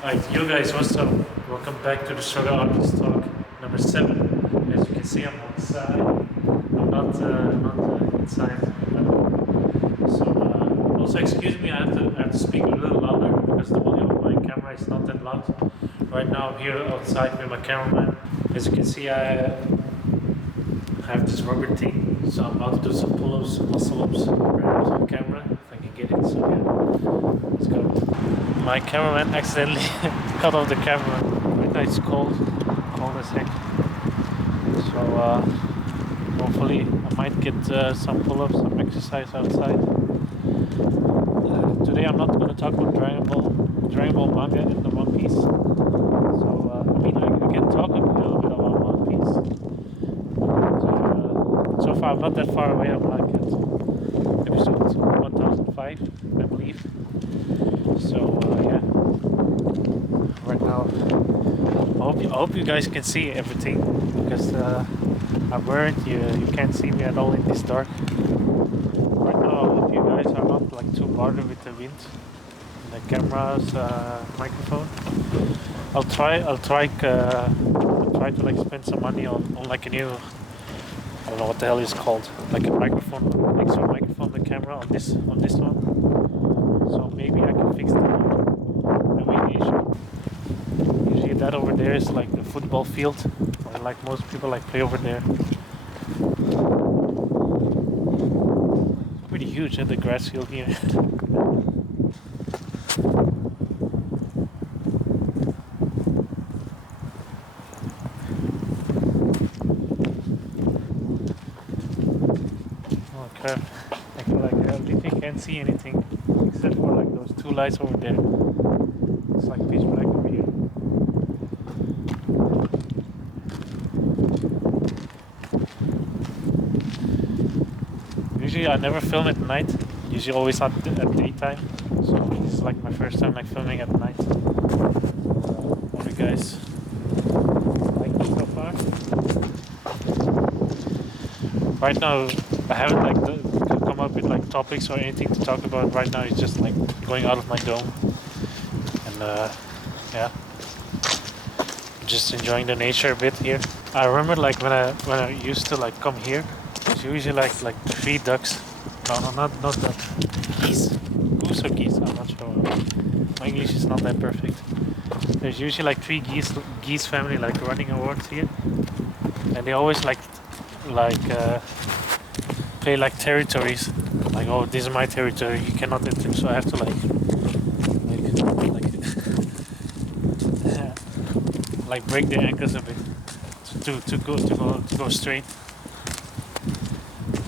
Alright, you guys, what's up? Welcome back to the Sugar Artist Talk number 7. As you can see, I'm outside. I'm not inside. Also, excuse me, I have to speak a little louder because the volume of my camera is not that loud. Right now, I'm here outside with my cameraman. As you can see, I have this rubber thing, so I'm about to do some pull-ups, muscle-ups, perhaps on camera if I can get it. So yeah, let's go. My cameraman accidentally cut off the camera. Right now it's cold as heck. So hopefully I might get some pull-ups, some exercise outside. Today I'm not going to talk about Dragon Ball manga and the One Piece. So I can talk a little bit about One Piece. But, so far I'm not that far away. I'm like at episode 1005, I believe. So yeah, right now I hope you guys can see everything because I'm worried you can't see me at all in this dark. Right now I hope you guys are not like too bothered with the wind and the camera's microphone. I'll try to like spend some money on like a new, I don't know what the hell it's called, like a microphone, extra microphone on the camera on this one. So maybe I can fix the wind issue. Usually that over there is like the football field, or like most people like play over there. It's pretty huge, the grass field here. Okay, I feel like I literally can't see anything except for like those two lights over there. It's like pitch black over here. Usually I never film at night. Usually always at daytime. So this is like my first time like filming at night. Hope you guys like it so far. Right now I haven't like come up with like topics or anything to talk about. Right now it's just like going out of my dome and yeah, just enjoying the nature a bit here. I remember like when I used to like come here, it's usually like 3 ducks. No, not ducks. Geese, goose or geese. I'm not sure. My English is not that perfect. There's usually like 3 geese family like running around here, and they always like play like territories. Like, oh, this is my territory. You cannot enter. So I have to like break their ankles a bit to go straight.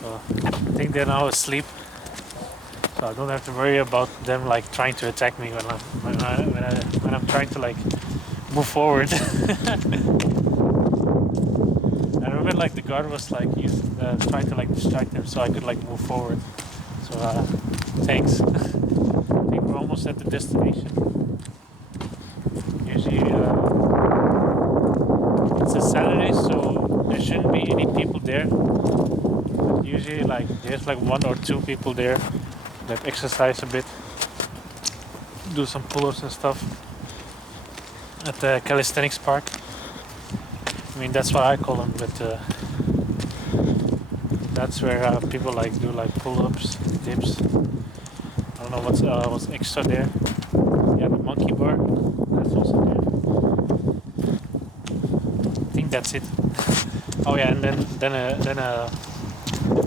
So I think they're now asleep, so I don't have to worry about them like trying to attack me when I'm trying to like move forward. I remember like the guard was like trying to like distract them so I could like move forward. So thanks. I think we're almost at the destination. Usually it's a Saturday, so there shouldn't be any people there. But usually like there's like 1 or 2 people there that exercise a bit, do some pull-ups and stuff at the calisthenics park. I mean that's what I call them, but that's where people like do like pull-ups, dips. I don't know what's extra there. Yeah, the monkey bar, that's also there. I think that's it. Oh yeah, and then a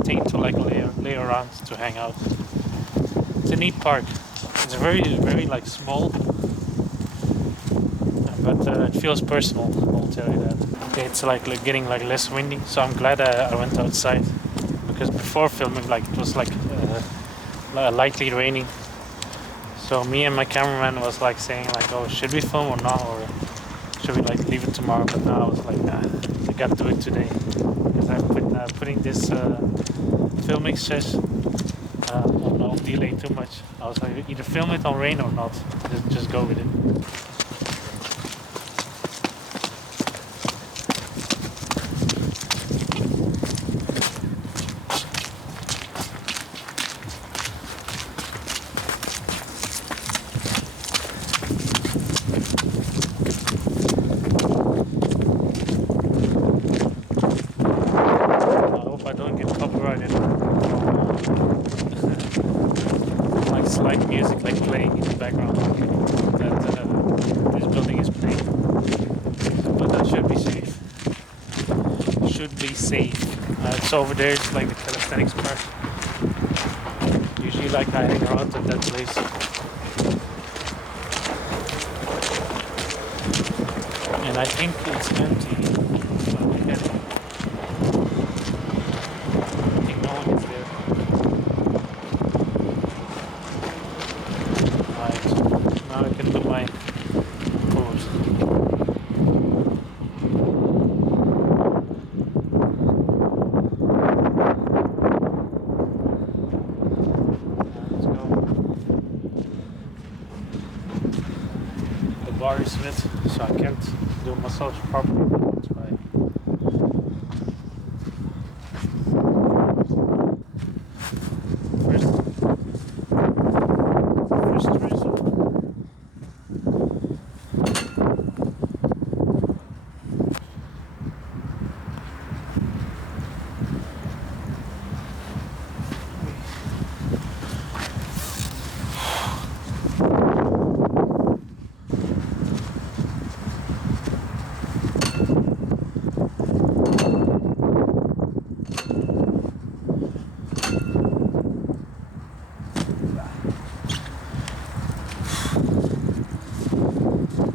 thing to like lay around to hang out. It's a neat park. It's very like small, but it feels personal. I'll tell you that. Okay, it's like getting like less windy, so I'm glad I went outside because before filming like it was like lightly raining. So me and my cameraman was like saying like, oh, should we film or not, or should we like leave it tomorrow? But now I was like, nah, I gotta do it today because I'm putting this filming session on delay too much. I was like, either film it on rain or not. Just go with it. safe. It's over there. It's like the calisthenics part. Usually, like I hang around at that place. And I think it's empty. I think no one is there. Right. Now I can do my pose. Let's go. The bar is lit, so I can't do massage properly. That's why. First result.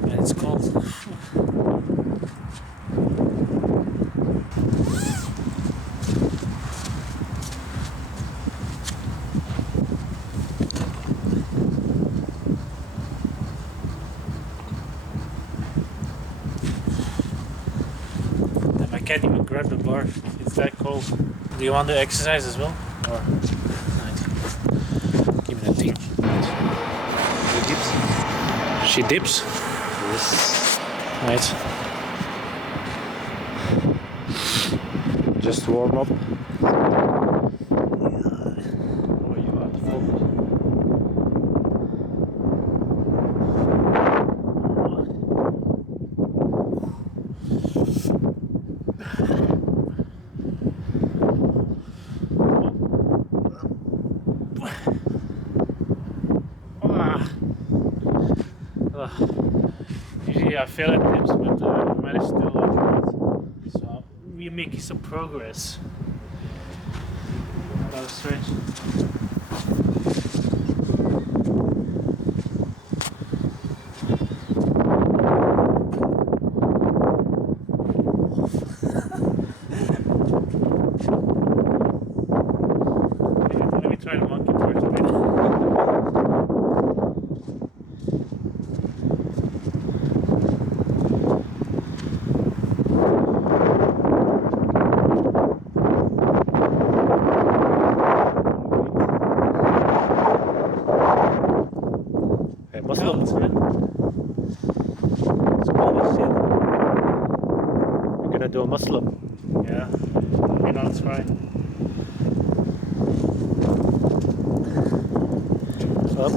And it's cold. And I can't even grab the bar. It's that cold. Do you want to exercise as well? Or right. Give me that thing. She dips. She dips. Yes. Right. Just warm up. Oh, you are the focus. Usually I fail at tips, but I managed to do a lot. So we're making some progress. About a stretch. Let me try the monkey first. Okay, muscle up. It's cold as shit. We're gonna do a muscle up. Yeah, you know, it's right. Up.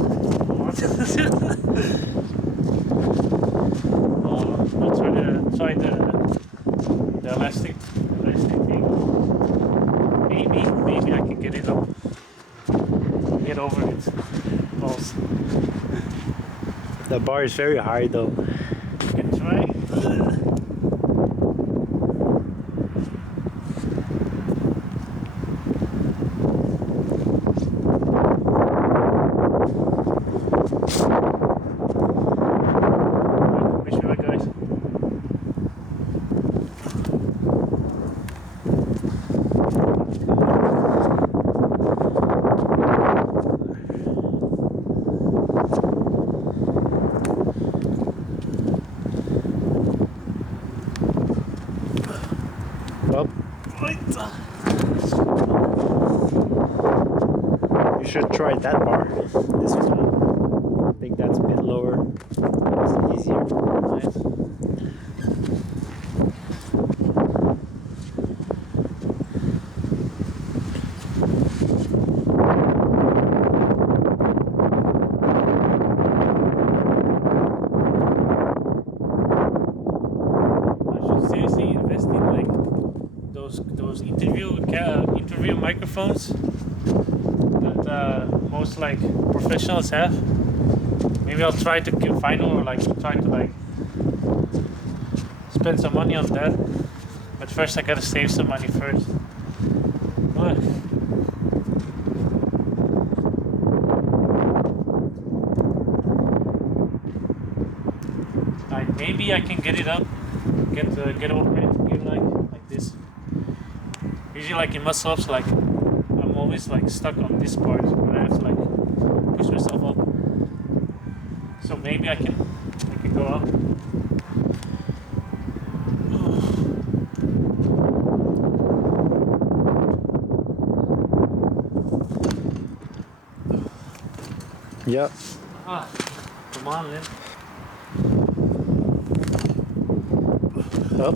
I'll try the elastic thing. Maybe I can get it up. Get over it. Also, The bar is very high though. you can try. Wish me luck, guys. Up. You should try that bar. This one. I think that's a bit lower. It's easier. Right. I should seriously invest in like those interview microphones that most like professionals have. Maybe I'll try to find one or like try to like spend some money on that. But first I gotta save some money first. Ugh. Maybe I can get it up, get over it, get like this. Usually, like in muscle ups, like I'm always like stuck on this part, but I have to like push myself up. So maybe I can go up. Yep. Ah, come on, Lynn. Up.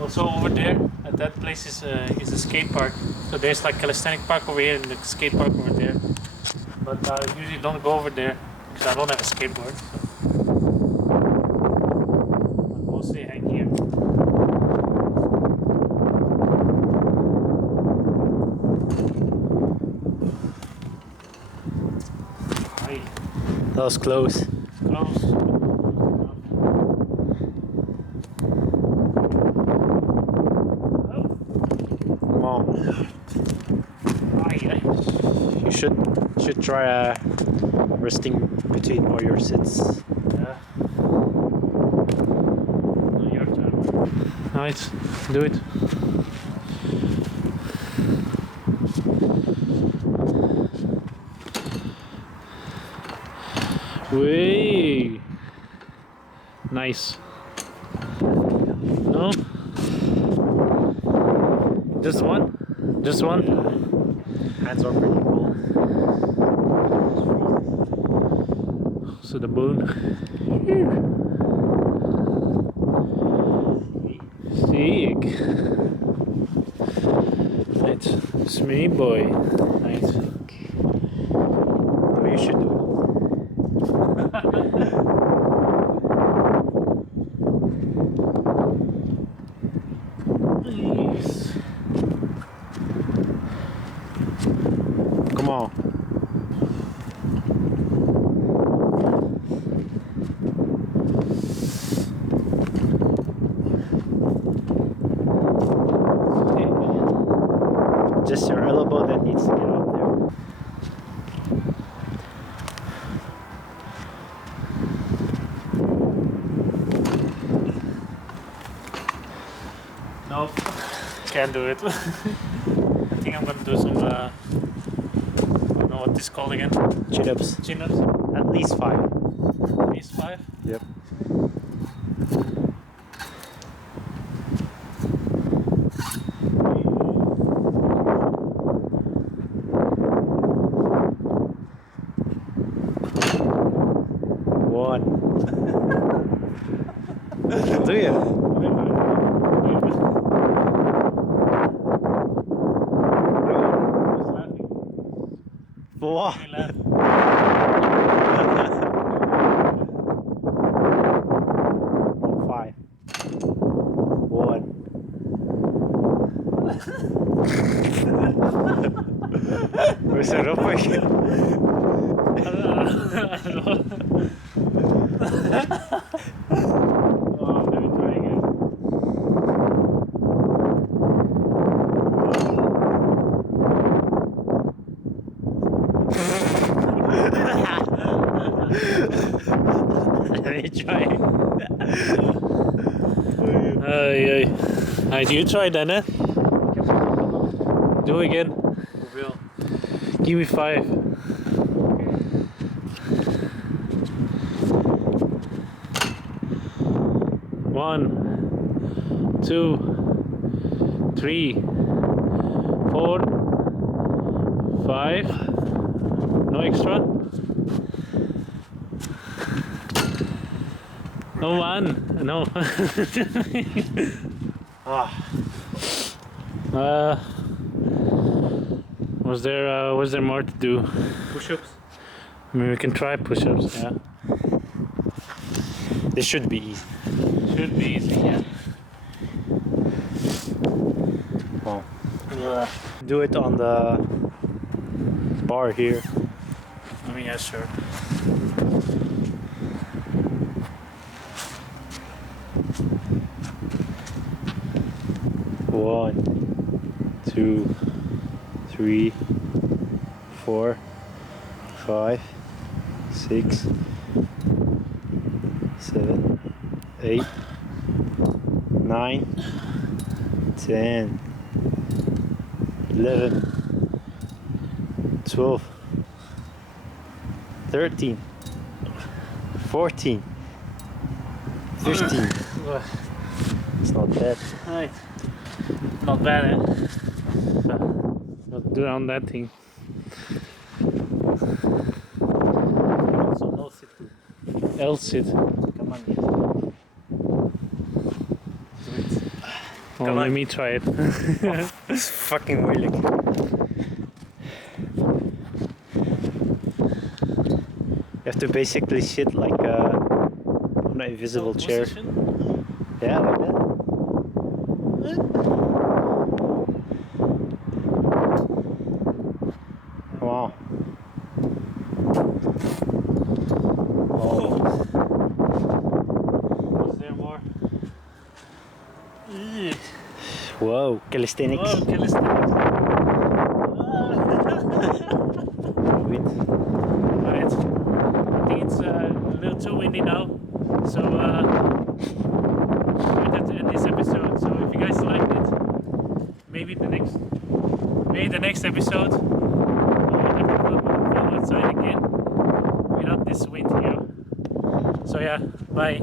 Also over there, at that place is a skate park. So there's like calisthenic park over here and the skate park over there. But I usually don't go over there because I don't have a skateboard. So I mostly hang here. Aye. That was close. Close. Come on. Aye, aye. You should try resting between all your sits. Yeah. Now your turn. Right, do it. Way. Nice. No? Just one? Just one? Hands are pretty cold. So the moon. Sick. Right. It's me, boy. Right. Oh, you should do it. Yes. Come on. Just your elbow that needs to get up there. Nope. Can't do it. I think I'm gonna do some, I don't know what this is called again. Chin-ups. Chin-ups. At least 5. At least 5. Yep. One. Do you? For what? 5. 1. Where's the rope again? Oh, let me try again. Let me try. Aye. Aye, do you try then, eh? Do again. For real. Give me 5. One, 2, 3, 4, 5. No extra. No one. No. Ah. Was there more to do? Push-ups? I mean, we can try push-ups. Yeah. This should be easy. Should be easy. Yeah. Well, do it on the bar here. I mean, yeah, sure. One, two, three, 4, 5, 6, 7, 8, 9, 10, 11, 12, 13, 14, 15. It's not bad. Right. Not bad, eh? Not down that thing. So no sit. L sit. Come on. Do it. Oh, Come let on. me try it. It's fucking wheeling. You have to basically sit like on an invisible chair. Position. Yeah, like that. Wow. Oh. Was there more? Eek. Whoa, calisthenics. Oh, calisthenics. Wind. Alright. I think it's a little too windy now. So we have to end this episode. So if you guys liked it, maybe the next episode we'll have to film outside again without this wind here. So yeah, bye.